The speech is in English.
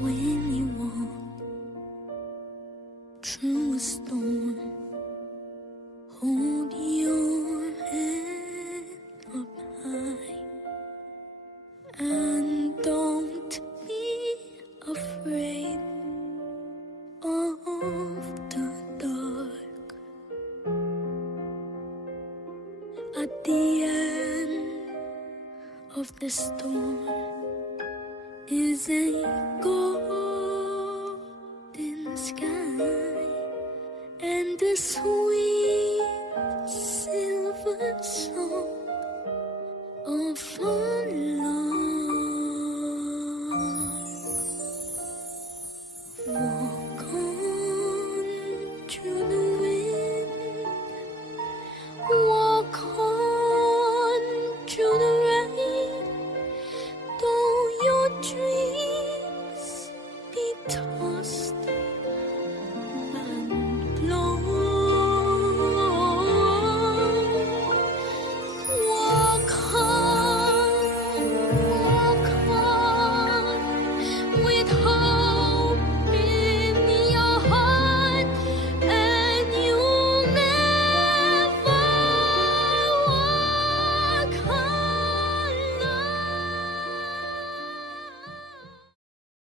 when you walk through a storm. Hold your head up high and don't be afraid of the dark. At the end of the storm is a golden sky and the sweet